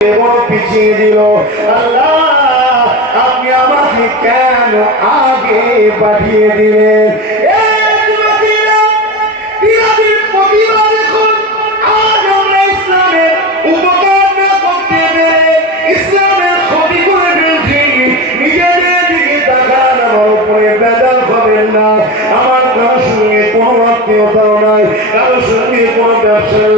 এবং পিছিয়ে দিল? আল্লাহ, আপনি আমাকে কেন আগে পাঠিয়ে দিলেন? আমরা কারোর সঙ্গে কোনো আত্মীয়তাও নাই কারোর সঙ্গে কোনো ব্যবসার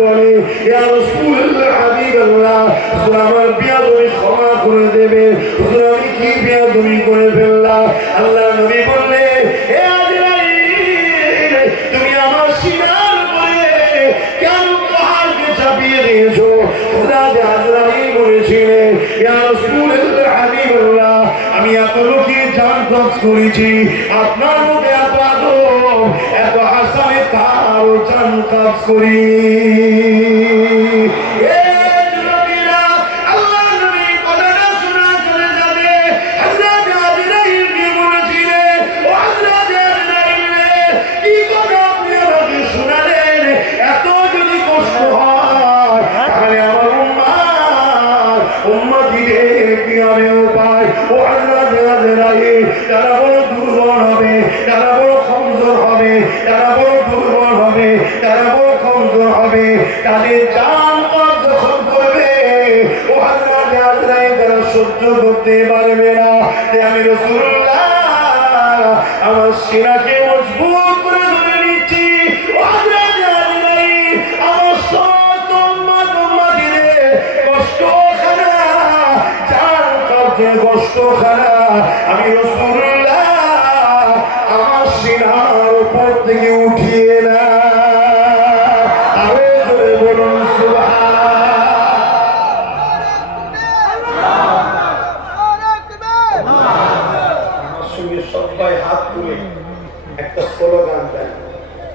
বলে, ইয়া রাসূলুল্লাহ, হাবিবাল্লাহ, হুজুর আমার ক্ষমা করে দেবে। আমি কি বিয়াদবি করে ফেললাম? আল্লাহ নবী তুমি আমার ইয়া আমি এত লোকের জান করেছি। আপনার মধ্যে এত আদব এত কারও জান কবজ করি। এ যুবকেরা, আল্লাহর নবীর কথাটা শোনা চলে বড় কমজোর হবে, তাদের জান কবজ যখন করবে, ও হযরত আজরাইল তারা সহ্য করতে পারবে না। তাই আমি রাসূলুল্লাহ আমার সিনাকে মজবুত করে ধরে নিচ্ছি। ও উম্মতিদের কষ্ট খানা আমি রাসূলুল্লাহ আমার সিনার উপর থেকে উঠিয়ে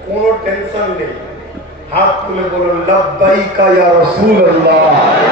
কোনো টেনশন নেই। হাত তুলে বলুন লব্বাইকা ইয়া রাসূলুল্লাহ।